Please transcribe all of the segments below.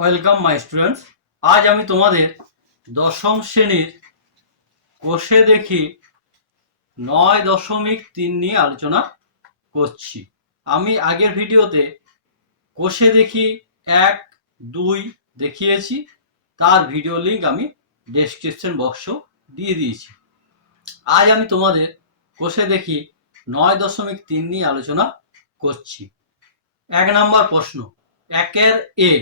Welcome my students. আজ আমি তোমাদের দশম শ্রেণীর কোষে দেখি 9.3 নিয়ে আলোচনা করছি। আমি আগের ভিডিওতে কোষে দেখি 1, 2 দেখিয়েছি, তার ভিডিও লিঙ্ক আমি ডেসক্রিপশন বক্সেও দিয়ে দিয়েছি। আজ আমি তোমাদের কোষে দেখি 9.3 নিয়ে আলোচনা করছি। 1 নম্বর প্রশ্ন, 1-এর এ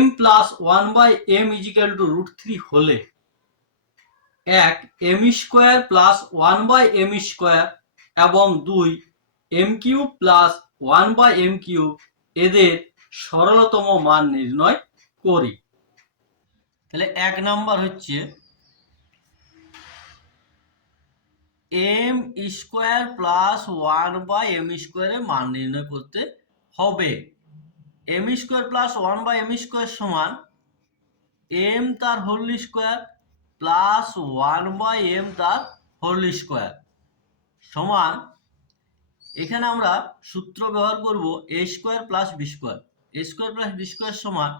m plus 1/m is equal to √3 হলে 1 m square plus 1/m square এবং 2 m cube plus 1/m cube এদের সরলতম মান নির্ণয় করি। তাহলে 1 নাম্বার হচ্ছে m স্কোয়ার প্লাস 1/m স্কোয়ারের মান নির্ণয় করতে হবে। m square plus 1/m square সমান m তার হোল স্কোয়ার প্লাস 1/m তার হোল স্কোয়ার সমান, এখানে আমরা সূত্র ব্যবহার করব a square plus b square. a square plus b square সমান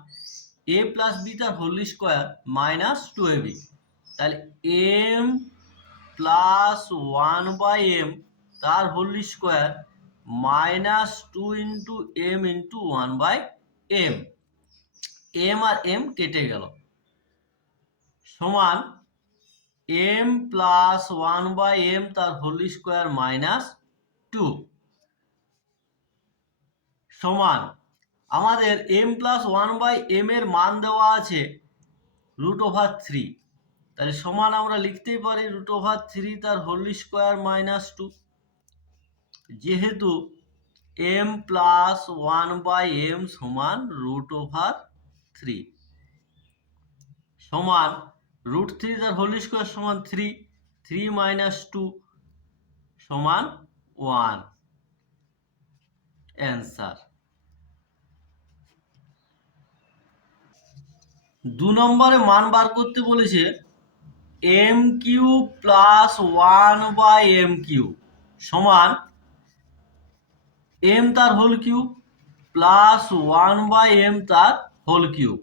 a প্লাস b তার হোল স্কোয়ার মাইনাস 2ab। তাহলে m প্লাস 1/m তার whole square minus 2 into m into 1/m। m আর m কেটে গেল সমান m প্লাস 1/m তার whole square minus 2 সমান আমাদের m প্লাস 1/m এর মান দেওয়া আছে √3। তাহলে সমান আমরা লিখতেই পারি √3 তার হোল স্কোয়ার মাইনাস 2। যেহেতু m প্লাস 1/m সমান √3 সমান √3 তার হোল স্কোয়ার সমান 3, 3 মাইনাস 2 সমান 1। অ্যান্সার। 2 নম্বরে মান বার করতে বলেছে m cube plus 1/m cube সমান m তার হোল কিউব প্লাস 1/m তার হোল কিউব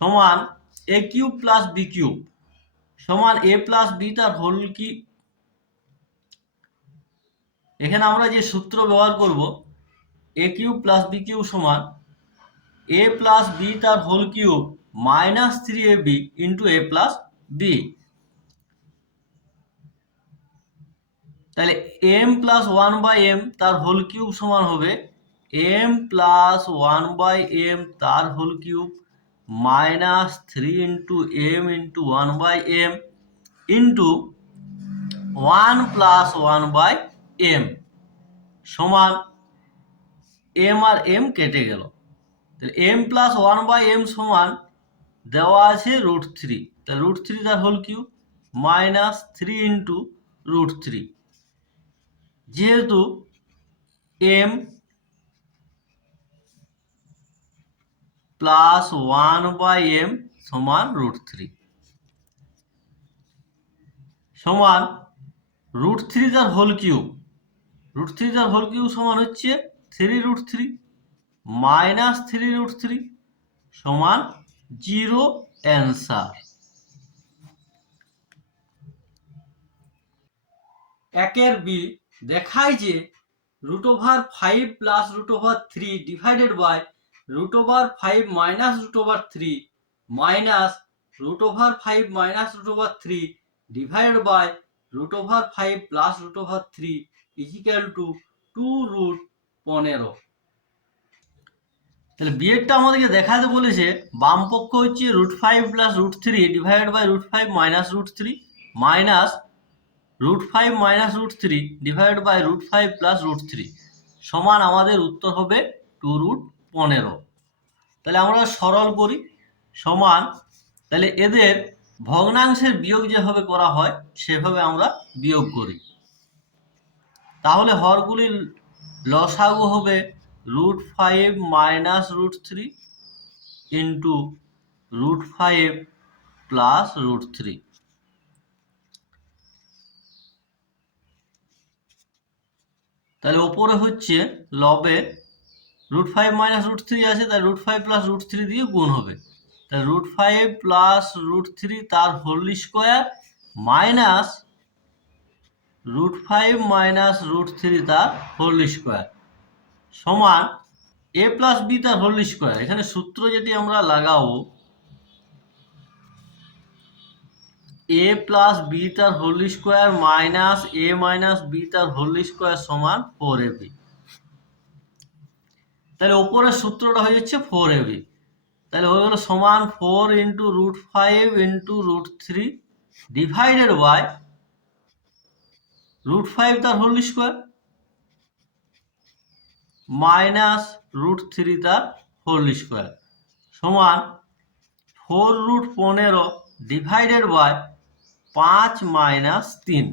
সমান a cube plus b cube সমান a প্লাস b তার হোল কিউব। এখানে আমরা যে সূত্র ব্যবহার করব a cube plus b cube সমান a প্লাস b তার whole cube minus 3ab into a plus b। তাহলে m প্লাস 1/m তার হোল কিউব সমান হবে m প্লাস 1/m তার whole cube minus 3 into m into 1/m into 1 plus 1/m সমান m আর m কেটে গেল। তাহলে m প্লাস 1/m সমান দেওয়া আছে √3। তাহলে √3 তার হোল কিউব মাইনাস 3 ইন্টু √3। যেহেতু m প্লাস 1/m সমান √3 সমান √3 তার হোল কিউব, √3 তার হোল কিউব সমান হচ্ছে 3√3 মাইনাস 3√3 সমান 0। অ্যান্সার। 1-এর বি দেখায় যে √5 plus √3 divided by √5 minus √3 minus √5 minus √3 divided by √5 plus √3 is equal to 2√15। তাহলে বিয়েরটা আমাদেরকে দেখাতে বলেছে বাম পক্ষ হচ্ছে √5 plus √3 divided by √5 minus √3 minus √5 minus √3 divided by √5 plus √3 সমান আমাদের উত্তর হবে 2√15। তাহলে আমরা সরল করি সমান, তাহলে এদের ভগ্নাংশের বিয়োগ যেভাবে করা হয় সেভাবে আমরা বিয়োগ করি। তাহলে হরগুলির লসাগু হবে √5 মাইনাস √3 ইন্টু √5 প্লাস √3। তাহলে উপরে হচ্ছে লবে √5 মাইনাস √3 আছে, তাই √5 প্লাস √3 দিয়ে গুণ হবে। তাই √5 প্লাস √3 তার হোল স্কোয়ার মাইনাস √5 মাইনাস √3 তার হোল স্কোয়ার সমান a প্লাস বি তার হোল স্কোয়ার। এখানে সূত্র যেটি আমরা লাগাবো, a প্লাস বি তার whole square minus a minus b তার হোল স্কোয়ার সমান 4ab। তাহলে উপরের সূত্রটা হয়ে যাচ্ছে 4ab। তাহলে হয়ে গেল সমান 4 ইন্টু √5 ইন্টু √3 ডিভাইডেড বাই √5 তার হোল স্কোয়ার মাইনাস √3 তার হোল স্কোয়ার সমান 4√15 ডিভাইডেড বাই 5 মাইনাস 3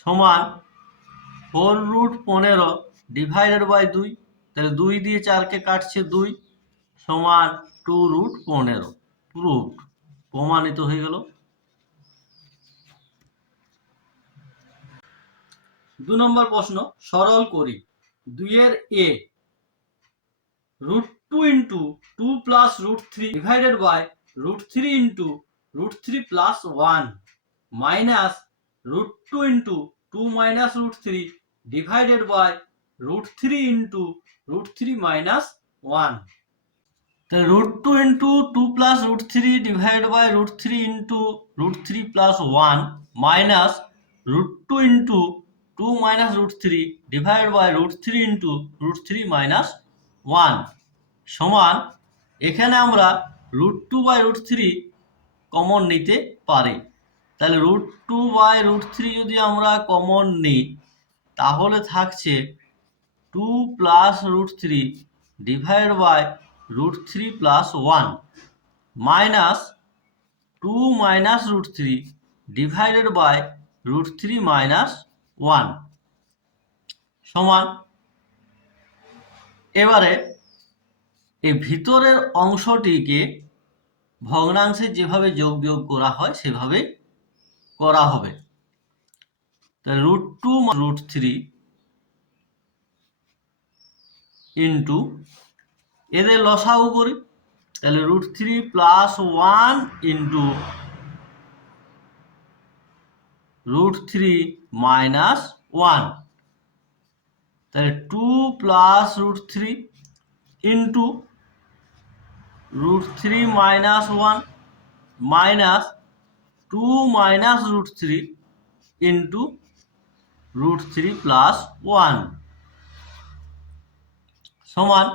সমান 4√15 ডিভাইডেড বাই 2। তাহলে 2 দিয়ে 4কে কাটছে 2 সমান 2√15 প্রুভড, প্রমাণিত হয়ে গেল। 2 নম্বর প্রশ্ন সরল করি। 2 এর a √2 into 2 plus √3 divided by √3 into √3 plus 1 minus √2 into 2 minus √3 divided by √3 into √3 minus 1। তাহলে √2 into 2 plus √3 divided by √3 into √3 plus 1 minus √2 into 2 minus √3 divided by √3 into √3 minus 1 সমান, এখানে আমরা √2 বাই √3 কমন নিতে পারি। তাহলে √2 বাই √3 যদি আমরা কমন নিই তাহলে থাকছে 2 plus √3 divide by √3 plus 1 minus 2 minus √3 divided by √3 minus 1 সমান, এবারে এই ভিতরের অংশটিকে ভগ্নাংশে যেভাবে যোগ বিয়োগ করা হয় সেভাবে করা হবে। তাহলে √2 √3 ইন্টু এদের লসাগু করি, তাহলে √3 প্লাস 1 ইন্টু √3 মাইনাস 1, তাহলে 2 plus √3 into √3 minus 1 minus 2 minus √3 into √3 plus 1 সমান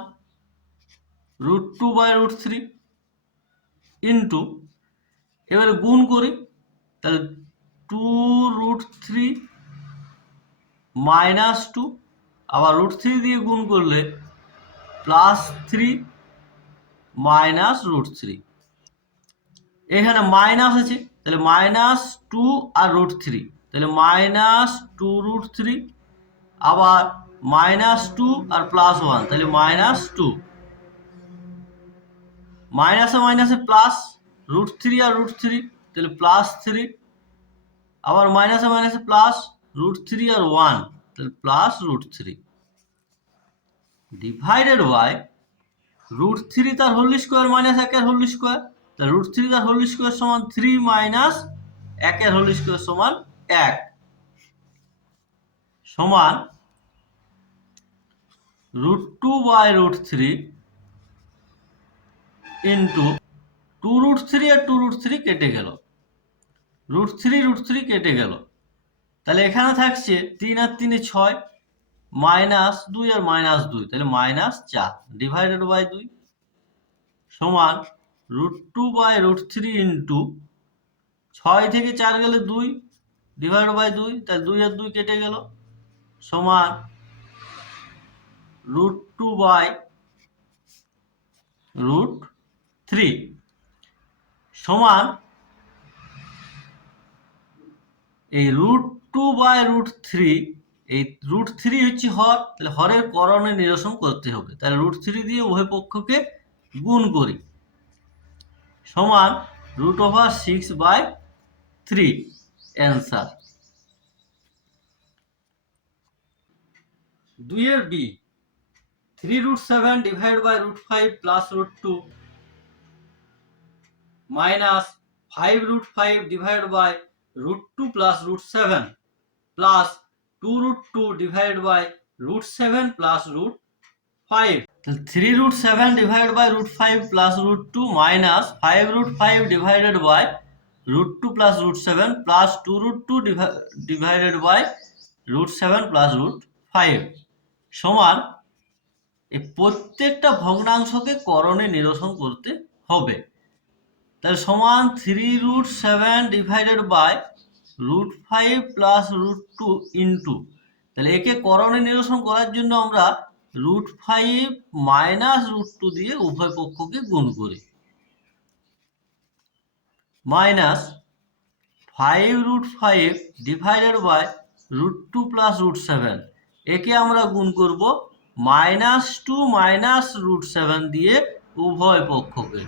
√2 বাই √3 ইন্টু, এবারে গুণ করি, তাহলে 2√3 মাইনাস 2 আবার √3 দিয়ে গুণ করলে প্লাস 3 মাইনাস √3, এখানে মাইনাস আছে তাহলে মাইনাস 2 আর √3, তাহলে মাইনাস 2√3 আবার মাইনাস 2 আর প্লাস 1, তাহলে মাইনাস 2, মাইনাসে মাইনাসে প্লাস √3 আর √3, তাহলে প্লাস 3 আবার মাইনাসে মাইনাসে প্লাস √3 আর 1, তাহলে প্লাস √3 ডিভাইডেড বাই √3 তার হোল স্কোয়ার মাইনাস 1 এর হোল স্কোয়ার, তাহলে √3 তার হোল স্কোয়ার সমান 3 মাইনাস 1 এর হোল স্কোয়ার সমান 1 সমান √2 বাই √3 ইন্টু 2√3 আর 2√3 কেটে গেল, √3 কেটে গেল, তাহলে এখানে থাকছে 3 আর 3 6 মাইনাস 2 আর মাইনাস 2, তাহলে মাইনাস 4 ডিভাইডেড বাই 2 সমান √2 বাই √3 ইন্টু 6 থেকে 4 গেলে 2 ডিভাইড বাই 2, তাহলে 2 আর 2 কেটে গেল সমান √2 বাই √3 সমান, এই √2 বাই √3, এই √3 হচ্ছে হর, তাহলে হরের করণে নিরসন করতে হবে, তাহলে √3 দিয়ে উভয় পক্ষকে গুণ করি সমান √6/3 অ্যান্সার। 2 এর B 3√7 divided by √5 plus √2 minus 5√5 divided by √2 plus √7 plus 2√2 divided by √7 plus √5. 3√7 divided by √5 plus √2 minus 5√5 divided by √2 plus √7 plus 2√2 divided by √7 plus √5 সমান এই প্রত্যেকটা ভগ্নাংশকে করণে নিরসন করতে হবে। তাহলে সমান 3√7 ডিভাইডেড বাই √5 প্লাস √2 ইন্টু, তাহলে একে করণে নিরসন করার জন্য আমরা √5 মাইনাস √2 দিয়ে উভয় পক্ষকে গুণ করি। মাইনাস 5√5 ডিভাইডেড বাই √2 প্লাস √7, একে আমরা গুণ করব -2 মাইনাস √7 দিয়ে উভয় পক্ষকে।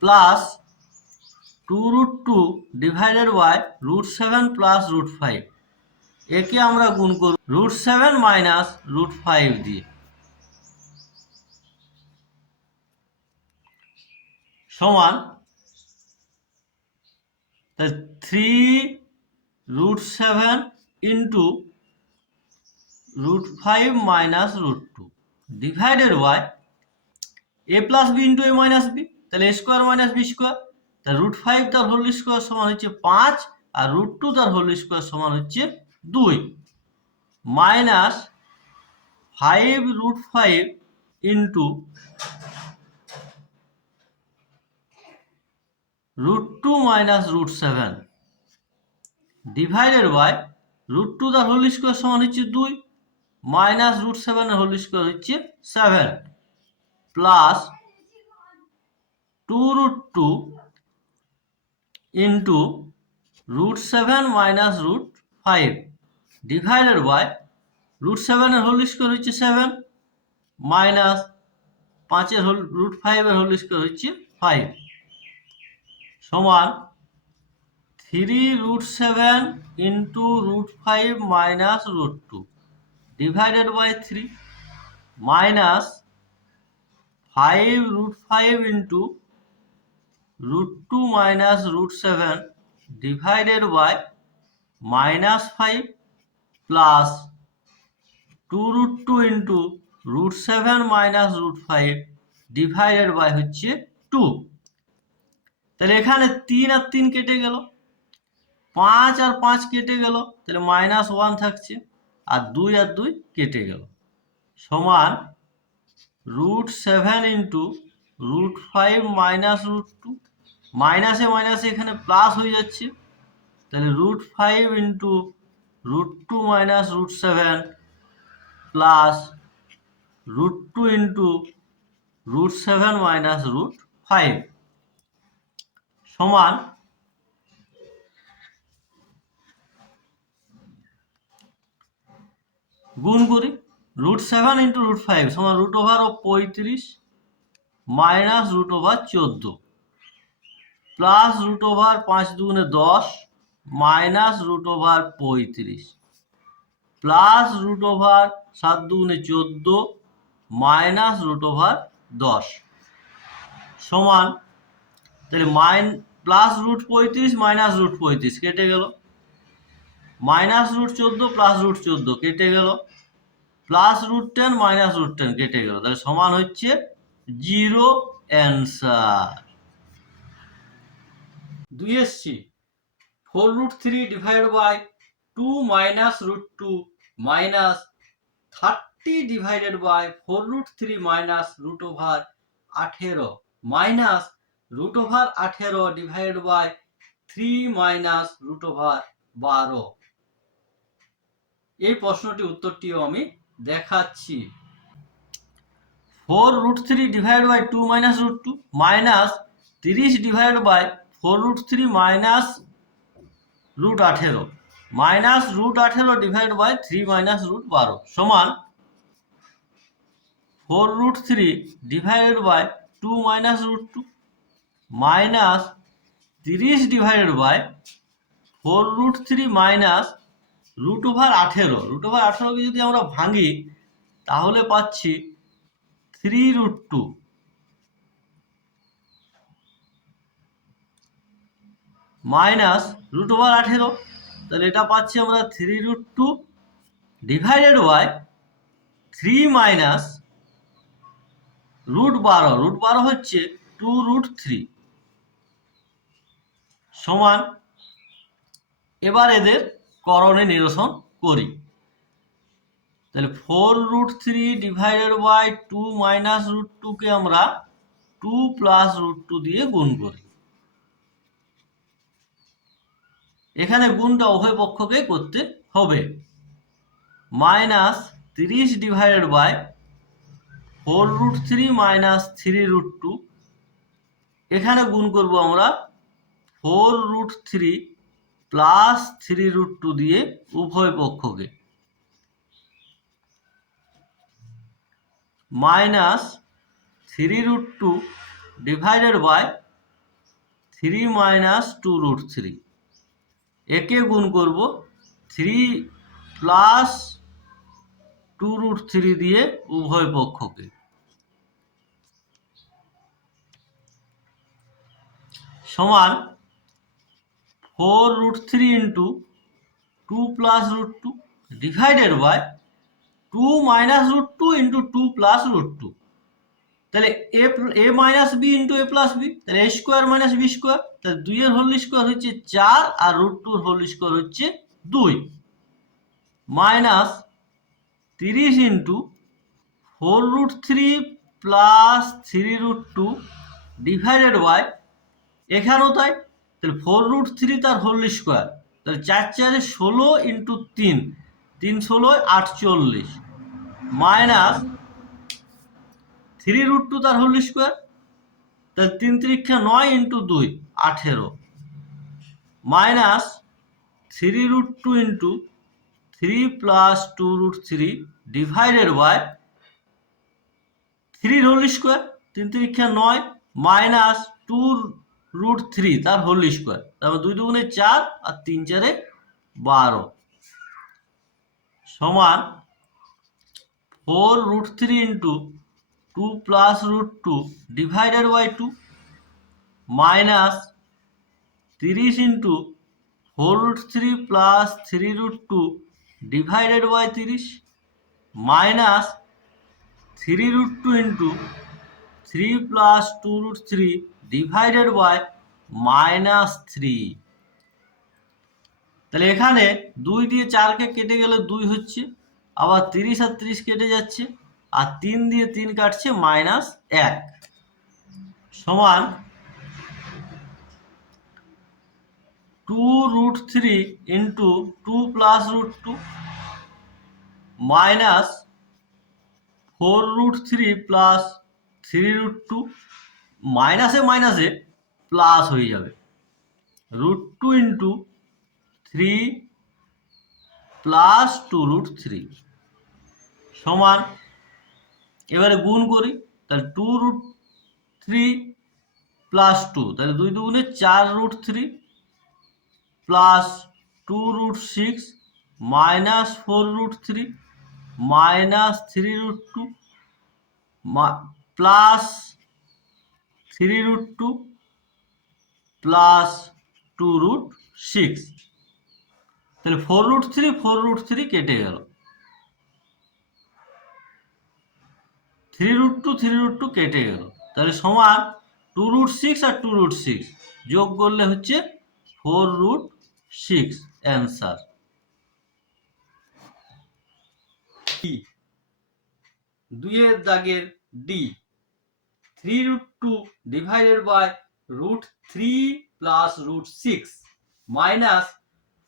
প্লাস 2√2 ডিভাইডেড বাই √7 প্লাস √5, একে আমরা গুণ করব √7 মাইনাস √5 দিয়ে। সমান 3√7 into √5 minus √2 divided by a plus b into a minus b, তাহলে a square minus b square, তাহলে √5 তার হোল স্কোয়ার সমান হচ্ছে 5 আর √2 তার হোল স্কোয়ার সমান হচ্ছে 2 minus 5√5 into √2 minus √7 divided by √2 তার হোল স্কোয়ার সমান হচ্ছে 2 মাইনাস √7 এর হোল স্কোয়ার হচ্ছে 7 plus 2√2 into √7 minus √5 divided by √7 এর হোল স্কোয়ার হচ্ছে 7 মাইনাস 5 এর √5 এর হোল স্কোয়ার হচ্ছে 5 সমান 3√7 into √5 minus √2 divided by 3 minus 5√5 into √2 minus √7 divided by -5 plus 2√2 into √7 minus √5 divided by হচ্ছে 2। তাহলে এখানে 3 আর 3 কেটে গেল, 5 আর 5 কেটে গেল, তাহলে -1 থাকছে, আর 2 আর 2 কেটে গেল, সমান √7 ইন্টু √5 মাইনাস √2, মাইনাসে মাইনাসে এখানে প্লাস হয়ে যাচ্ছে, তাহলে √5 into √2 minus √7 plus √2 into √7 minus √5 সমান গুণ করি, √7 ইন্টু √5 সমান √35 মাইনাস √14 প্লাস √5 দুগুণে 10 মাইনাস √35 প্লাস √7 দুগুণে 14 মাইনাস √10 সমান, তাহলে প্লাস √35 মাইনাস √35 কেটে গেল, মাইনাস √14 প্লাস √14 কেটে গেল, প্লাস √10 মাইনাস √10 কেটে গেল, তাহলে সমান হচ্ছে 0 answer. 2SC 4√3 divide by 2 minus √2 minus 30 divided by 4√3 minus √18 minus √18 divided by 3 minus √12। এই প্রশ্নটির উত্তরটিও আমি দেখাচ্ছি। 4√3 divide by 2 minus √2 minus 30 divide by 4√3 minus √18 minus √18 divide by 3 minus √12 সমান 4√3 divided by 2 minus √2 minus 30 divided by 4√3 minus √18। √18কে যদি আমরা ভাঙি তাহলে পাচ্ছি 3√2 মাইনাস √18, তাহলে এটা পাচ্ছি আমরা 3√2 ডিভাইডেড বাই 3 মাইনাস √12। √12 হচ্ছে 2√3 সমান। এবার এদের করণে নিরসন করি। তাহলে 4√3 ডিভাইডেড বাই 2 মাইনাস √2কে আমরা 2 প্লাস √2 দিয়ে গুণ করি। এখানে গুণটা উভয় পক্ষকে করতে হবে। মাইনাস 30 ডিভাইডেড বাই 4√3 মাইনাস 3√2, এখানে গুণ করব আমরা 4√3 প্লাস 3√2 দিয়ে উভয় পক্ষকে। মাইনাস 3√2 ডিভাইডেড বাই 3 মাইনাস 2√3, একে গুণ করব 3 প্লাস 2√3 দিয়ে উভয় পক্ষকে। সমান 4√3 into 2 plus √2 divided by 2 minus √2 into 2 plus √2। তাহলে a minus b into a plus b, তাহলে a square minus b square, তাহলে 2 এর হোল স্কোয়ার হচ্ছে 4 আর √2 এর হোল স্কোয়ার হচ্ছে 2 minus 30 into 4√3 plus 3√2 divided by, এখানেও তাই, তাহলে 4√3 তার হোল স্কোয়ার, তাহলে 4 4 16 ইন্টু 3, 3 16 48 মাইনাস 3√2 তার হোল স্কোয়ার, তাহলে 3 3 9 into 2 18 minus 3√2 into 3 plus 2√3 divided by 3 whole square, 3 3 9 minus 2√3 তার হোল স্কোয়ার, তারপর 2 2 4 আর 3 4 12 সমান 4√3 into 2 plus √2 divided by 2 minus 30 into 4√3 plus 3√2 divided by 30 minus 3√2 into 3 plus 2√3 divided by minus 3। তাহলে এখানে 2 দিয়ে 4কে কেটে গেলে 2 হচ্ছে, আবার 30 আর 30 কেটে যাচ্ছে, আর 3 দিয়ে 3 কাটছে মাইনাস 1 সমান 2√3 ইন্টু 2 প্লাস √2 মাইনাস 4√3 প্লাস 3√2, মাইনাসে মাইনাসে প্লাস হয়ে যাবে, √2 ইন্টু 3 প্লাস 2√3 সমান, এবারে গুণ করি, তাহলে 2√3 প্লাস 2, তাহলে 2 2 4√3 plus 2√6 minus 4√3 minus 3√2 plus 3√2 plus 2√6, তাহলে 4√3 কেটে গেল, 3√2 কেটে গেল, তাহলে সমান 2√6 আর 2√6 যোগ করলে হচ্ছে 4√6 অ্যান্সার। 2 এর দাগের d, 3√2 divided by √3 plus √6 minus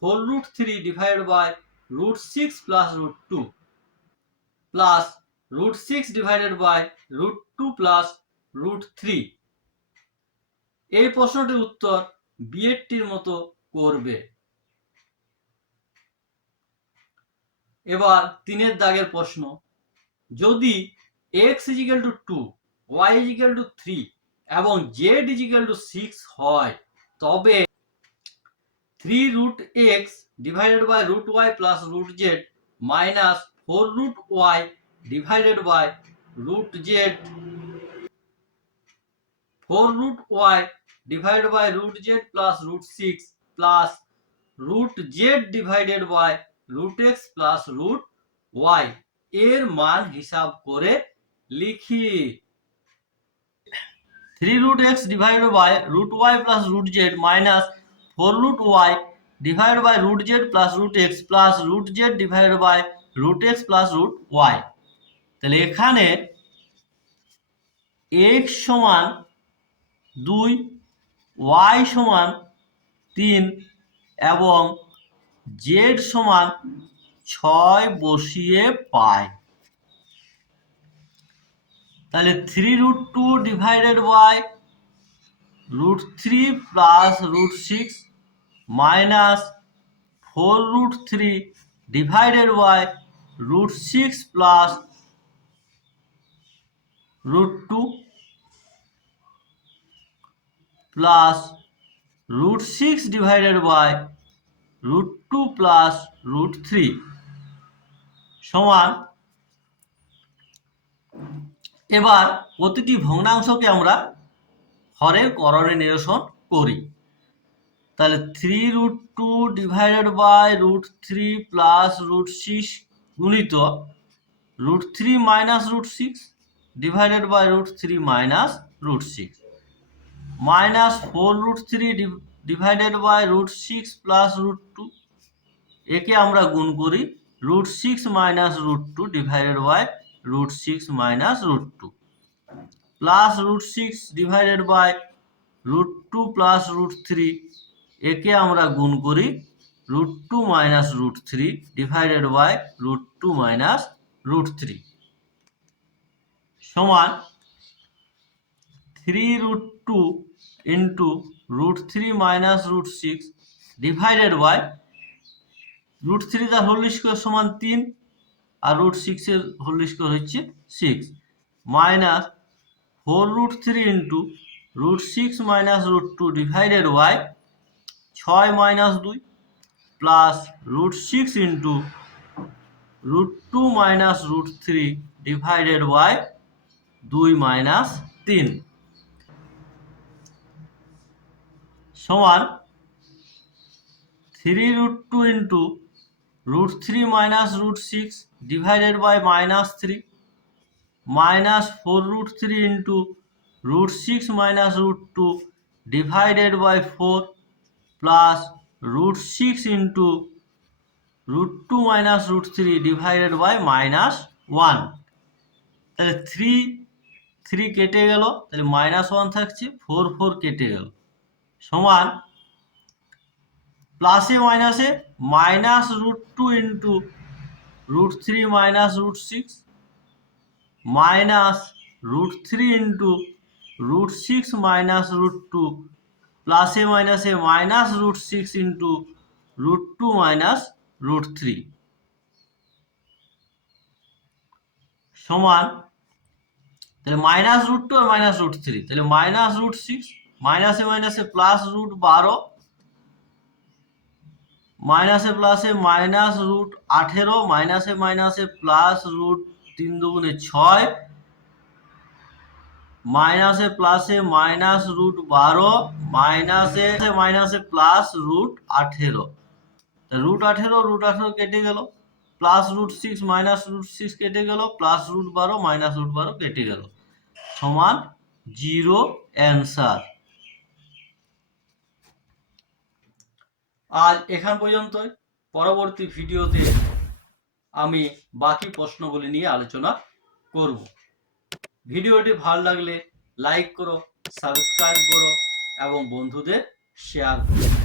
4√3 divided by √6 plus √2 plus √6 divided by √2 plus √3। এই প্রশ্নটির উত্তর বিএডটির মতো করবে। এবার 3 এর দাগের প্রশ্ন, যদি x = 2, y = 3 এবং z = 6 হয়, তবে 3 root x divided by root y plus root z minus 4 root y divided by root z, 4 root y divided by root z plus root 6 plus root z divided by root x plus root y এর মান হিসাব করে লিখি। 3 root x divided by root y plus root z minus 4 root y divided by root z plus root x plus root z divided by root x plus root y। তাহলে এখানে x সমান 2, y সমান 3 এবং z সমান 6 বসিয়ে পাই। তাহলে 3 root 2 divided by root 3 plus root 6 minus 4 root 3 divided by root 6 plus root 2 plus root 6 divided by root 2 plus root 3 সমান। এবার প্রতিটি ভগ্নাংশকে আমরা হরের করণে নিরসন করি। তাহলে 3 root 2 divided by root 3 plus root 6 গুণিত root 3 minus root 6 divided by root 3 minus root 6 minus 4 root 3 divided by root 6 plus root 2 একে আমরা গুণ করি root 6 minus root 2 divided by root 6 minus root 2 plus root 6 divided by root 2 plus root 3 একে আমরা গুণ করি root 2 minus root 3 divided by root 2 minus root 3 সমান 3 root 2 into root 3 minus root 6 divided by root 3 তার whole square সমান 3 আর root 6 এর whole square হচ্ছে 6 minus 4 root 3 into root 6 minus root 2 divided by 6 minus 2 plus root 6 into root 2 minus root 3 divided by 2 minus 3 সমান 3 root 2 into root 3 minus root 6 divided by minus 3 minus 4 root 3 into root 6 minus root 2 divided by 4 plus root 6 into root 2 minus root 3 divided by minus 1 তাহলে 3 কেটে গেল তাহলে minus 1 থাকছে 4 কেটে গেল সমান প্লাসে মাইনাসে minus root 2 into root 3 minus root 6 minus root 3 into root 6 minus root 2 প্লাসে মাইনাসে minus root 6 into root 2 minus root 3 সমান তাহলে মাইনাস রুট 2 আর মাইনাস রুট 3 তাহলে মাইনাস রুট 6 মাইনাসে মাইনাসে প্লাস রুট 12 মাইনাসে প্লাসে মাইনাস রুট 18 মাইনাসে মাইনাসে প্লাস রুট 3 দুগুণে 6 মাইনাসে প্লাসে মাইনাস রুট 12 মাইনাসে মাইনাসে প্লাস রুট 18 রুট 18 কেটে গেল প্লাস রুট 6 মাইনাস রুট 6 কেটে গেল প্লাস রুট 12 মাইনাস রুট 12 কেটে গেল সমান 0 অ্যান্সার। আজ এখান পর্যন্ত। পরবর্তী ভিডিওতে আমি বাকি প্রশ্নগুলি নিয়ে আলোচনা করব। ভিডিওটি ভালো লাগলে লাইক করো, সাবস্ক্রাইব করো এবং বন্ধুদের শেয়ার করো।